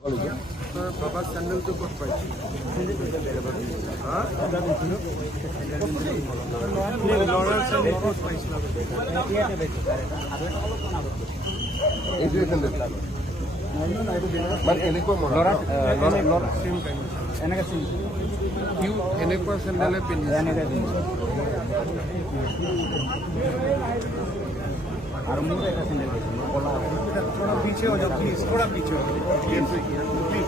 বাবা স্যান্ডেলটো ক'ত পাইছে ল'ৰাৰ চেণ্ডেল ক'ত পাইছিল এইটোৱে চেণ্ডেল মানে এনেকুৱা সিও এনেকুৱা চেণ্ডেলে পিন্ধিছে और मुझे ऐसा सिंगल बोला थोड़ा पीछे हो जाओ प्लीज थोड़ा पीछे हो जाओ प्लीज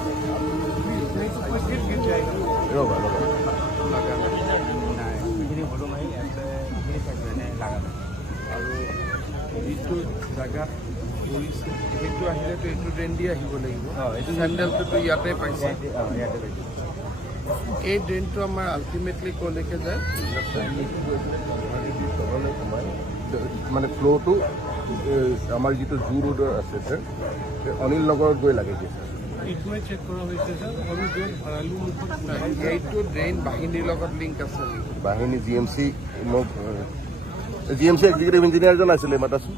प्लीज नहीं तो कोई गिर जाएगा ৰ'বা लगाना इतनी बोलो मैं ऐसे लगाना আৰু যিটো জাগাত কৰিছে সেইটো আহিলেতো এইটো ড্ৰেইন দি আহিব লাগিব চেণ্ডেলটোতো ইয়াতে পাইছে এই ড্ৰেইনটো আমাৰ আল্টিমেটলি ক'লৈকে যায় মানে ফ্ল'টো আমাৰ যিটো জু ৰোডৰ আছে ছাৰ অনিল নগৰত গৈ লাগেগৈ এইটোৱে চেক কৰা হৈছে ছাৰ আৰু য'ত ভঁৰালু মুখত এইটো ড্ৰেইন বাহিনীৰ লগত লিংক আছে বাহিনী G M C executive engineer এজন আছিলে মাতাচোন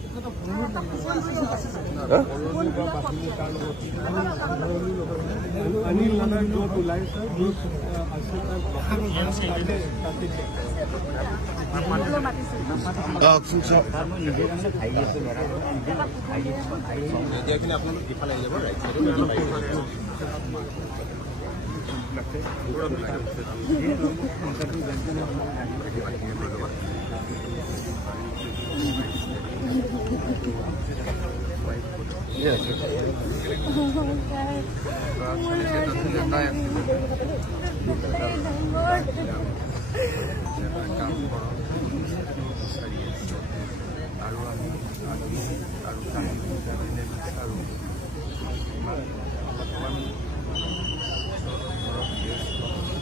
অনিল নগৰ য'ত ওলাইছে য'ত আছে আৰু আমি আৰু বিচাৰোঁ অলপমান ধৰক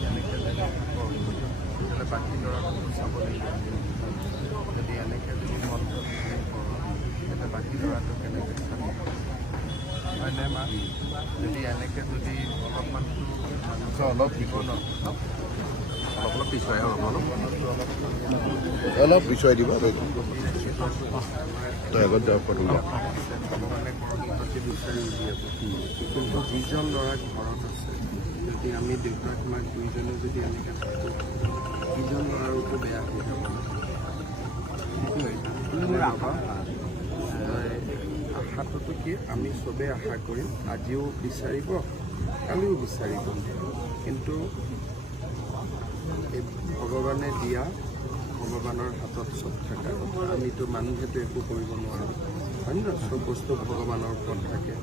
এনেকৈ তেতিয়াহ'লে বাকী ল'ৰাটোকো চাব লাগিব যদি এনেকৈ যদি মনটো তেতিয়া বাকী ল'ৰাটো কেনেকৈ চাব হয়নে মা যদি এনেকৈ যদি অলপমানটো অলপ দিব ন অলপ পিছুৱাই অলপ পিছুৱাই দিব তই আগত যাওক ফটো ভগৱানে কৰ্মপতি বিচাৰি উলিয়াব কিন্তু যিজন ল'ৰা ঘৰত আছে যদি আমি দেউতাক মাক দুইজনে যদি এনেকৈ থাকোঁ যিজন ল'ৰাৰোতো বেয়া হৈ যাব আশাটোতো কি আমি চবেই আশা কৰিম আজিও বিচাৰিব কালিও বিচাৰিব কিন্তু এই ভগৱানে দিয়া ভগৱানৰ হাতত চব থকা কথা আমিতো মানুহেতো একো কৰিব নোৱাৰোঁ হয় ন চব বস্তু ভগৱানৰ ওপৰত থাকে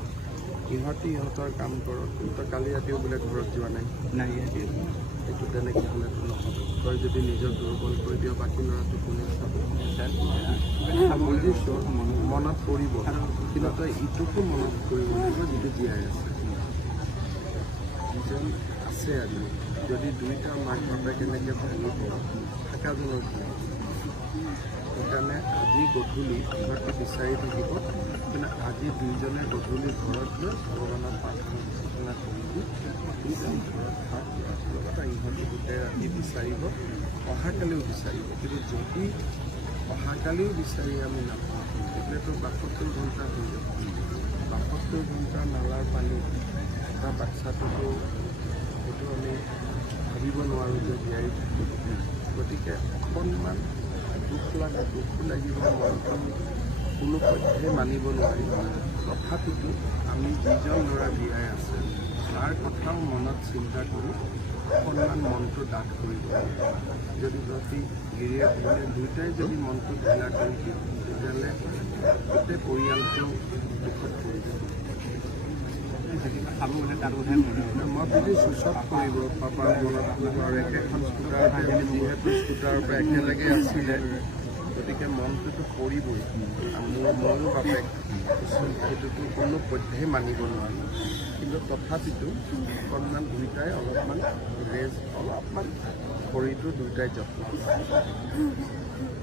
ইহঁতৰ কাম কৰক কিন্তু কালি ৰাতিও বোলে ঘৰত যোৱা নাই সেইটো তেনেকৈ হ'লেতো নহ'ব তই যদি নিজৰ দুৰ্বল কৰি দিয় বাকী ল'ৰাটো কোনে চাব বুজিছোঁ মনত পৰিব কিন্তু তই ইটোকো মনত কৰিব লাগিব যিটো জীয়াই আছে যিজন আছে আজি যদি দুইটা মাক বাপেক কেনেকৈ ভাঙিব থাকাজনৰ সেইকাৰণে আজি গধূলি ঘৰটো বিচাৰি থাকিব কিন্তু আজি দুইজনে গধূলি ঘৰত লৈ ভগৱানৰ প্ৰাৰ্থনা কৰিব দুইজন ঘৰত ভাত লগতে ইহঁতে গোটেই ৰাতি বিচাৰিব অহাকালিও বিচাৰিব কিন্তু যদি অহাকালিও বিচাৰি আমি নাপাওঁ তেতিয়াতো 72 ঘণ্টা হৈ যাব 72 ঘণ্টা নালাৰ পানী এটা বাচ্ছাটোতো সেইটো আমি ভাবিব নোৱাৰোঁ যে জীয়াই থাকিব গতিকে অকণমান দুখো লাগিব মনটো কোনো পধ্যে মানিব নোৱাৰিব তথাপিতো আমি যিজন ল'ৰা জীয়াই আছে তাৰ কথাও মনত চিন্তা কৰি অকণমান মনটো ডাঠ কৰিব যদি গিৰিয়ে ভনীয়ে দুয়োটাই যদি মনটো ঢিলা কৰি দিওঁ তেতিয়াহ'লে গোটেই পৰিয়ালটো দুখত পৰি যাব মই বুজিছোঁ চব কৰিব পাপাৰ মনত আৰু একেখন স্কুটাৰতে যিহেতু স্কুটাৰৰ পৰা একেলগে আছিলে গতিকে মনটোতো পৰিবই ময়ো বাপেক সেইটোতো কোনো পধ্যেই মানিব নোৱাৰোঁ কিন্তু তথাপিতো অকণমান দুয়োটাই অলপমান অলপমান শৰীৰটো দুয়োটাই যত্ন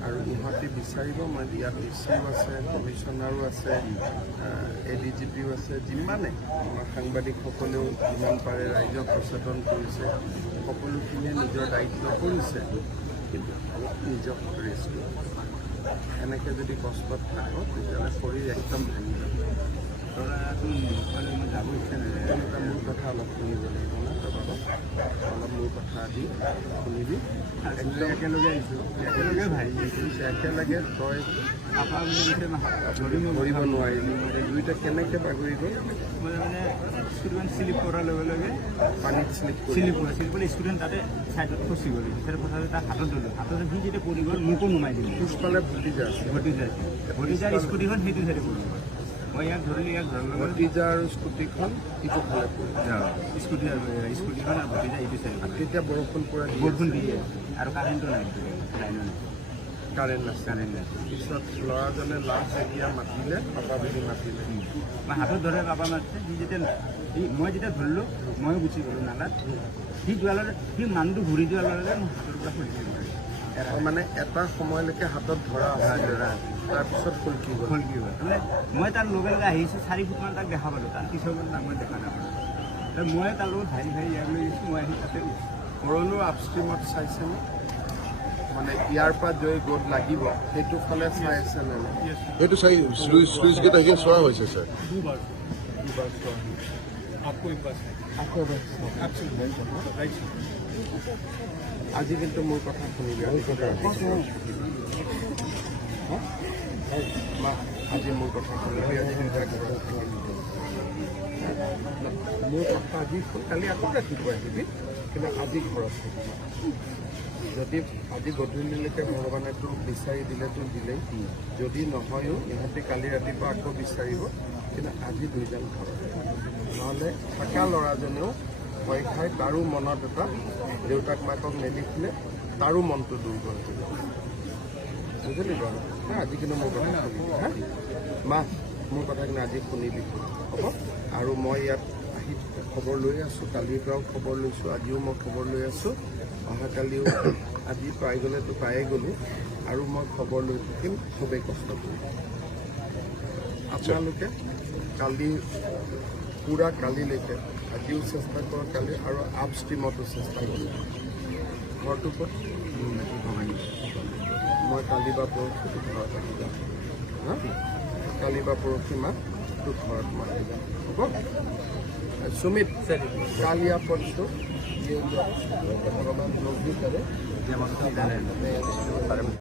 আৰু ইহঁতে বিচাৰিব মই ইয়াত ডিচিও আছে কমিশ্যনাৰো আছে ADGPও আছে যিমানে আমাৰ সাংবাদিকসকলেও যিমান পাৰে ৰাইজক সচেতন কৰিছে সকলোখিনিয়ে নিজৰ দায়িত্ব কৰিছে কিন্তু অলপ নিজক ৰেষ্ট এনেকৈ যদি কষ্টত থাকোঁ তেতিয়াহ'লে শৰীৰ একদম ভাঙি যাব তৰাটো নোপোৱালৈ মই যাব ইচ্ছা নাযায়। এটা মোৰ কথা অলপ শুনিব লাগিব না বাবা, অলপ মোৰ কথা দি শুনিবি। একদম একেলগে আহিছোঁ, একেলগে ভাই একেলগে তই পাপা বুলি কৈছে ধৰিব কৰিব নোৱাৰিলি, দুইটা কেনেকৈ বাগৰি গ'ল? মই মানে স্কুটিখন শ্লিপ কৰাৰ লগে লগে পানীত শ্লিপ কৰি শ্লিপ কৰি স্কুটিখন তাতে ছাইডত ফচি গ'ল। পিছতে ফচাতে তাৰ হাতত ধৰিলোঁ, হাতত সি যেতিয়া পৰি গ'ল মোকো নুমাই দিলে। পিছফালে ভতিজা আছে। ভতিজাৰ স্কুটিখন সেইটো চাইডে পৰি গ'ল। মই ইয়াক ধৰিলোঁ, ইয়াক ধৰাৰ লগে ভতিজা আৰু স্কুটিখন ইটো ফালে পৰিল। স্কুটিখন আৰু ভতিজা এইটো চাইডে পৰি তেতিয়া বৰষুণ পৰা দি বৰষুণ দিয়ে আৰু কাৰেণ্টটো নাই, লাইনো নাই, কাৰেণ্ট আছে। কাৰেণ্ট নাই। পিছত ল'ৰাজনে লাষ্ট যেতিয়া মাতিলে পাপা বুলি মাতিলে। মই হাতত ধৰে পাপা মাতিছে, সি যেতিয়া মই যেতিয়া ধৰিলোঁ ময়ো গুচি গ'লোঁ নালাত। সি যোৱাৰ লগে সি মানুহটো ঘূৰি যোৱাৰ লগে লগে মোৰ হাতৰ পৰা খুলি গ'ল। মানে এটা সময়লৈকে হাতত ধৰা ধৰা তাৰপিছত ফুলকি গ'ল। হ'ল কি হ'ল মানে মই তাৰ লগে লগে আহিছোঁ, 4 ফুটমান তাক দেখা পালোঁ, তাৰ পিছৰ তাক মই দেখা নাপালোঁ। মই তাৰ লগত ভাই ইয়াক লৈ গৈছোঁ, মই আহি তাতে ভৰলু আপষ্ট্ৰীমত চাইছেনে? মানে ইয়াৰ পৰা জয় গ'ত লাগিব সেইটো ফালে চাই আছে নে নাই? সেইটো চাই শ্লুইচ গেট আহি চোৱা হৈছে ছাৰ। দুবাৰ চোৱা। আকৌ এবাৰ আজি কিন্তু মোৰ কথা শুনিবি। আজি মোৰ কথা শুনিবি। আজি মোৰ কথা আজি কালি আকৌ ৰাতিপুৱা আহিবি, কিন্তু আজি ঘৰত থাকিবি। যদি আজি গধূলিলৈকে ভগৱানে তোক বিচাৰি দিলে তোক দিলেই, যদি নহয়ো ইহঁতে কালি ৰাতিপুৱা আকৌ বিচাৰিব, কিন্তু আজি দুইজন ঘৰত। নহ'লে থকা ল'ৰাজনেও ভয় খাই তাৰো মনত এটা দেউতাক মাকক নেদেখিলে তাৰো মনটো দুৰ্বল কৰিব। বুজিলি বাৰু? আজি কিন্তু মোৰ কথা শুনিবি হা মা, মোৰ কথা কিন্তু আজি শুনিবি হ'ব। আৰু মই ইয়াত আহি খবৰ লৈ আছোঁ, কালিৰ পৰাও খবৰ লৈছোঁ, আজিও মই খবৰ লৈ আছোঁ। অহাকালিও আজি পাই গ'লেতো পায়ে গ'লোঁ, আৰু মই খবৰ লৈ থাকিম, খুবেই কষ্ট কৰিম। আপোনালোকে কালি পূৰা কালিলৈকে আজিও চেষ্টা কৰক, কালি আৰু আপষ্ট্ৰীমতো চেষ্টা কৰক। ঘৰটো ক'ত? মই কালি বা পৰহি ঘৰত আহি যাম হা। কালি বা পৰহি মা তোৰ ঘৰত মই আহি যাম হ'ব। सुमित काल या परसों ये भगवान लोग भी करे।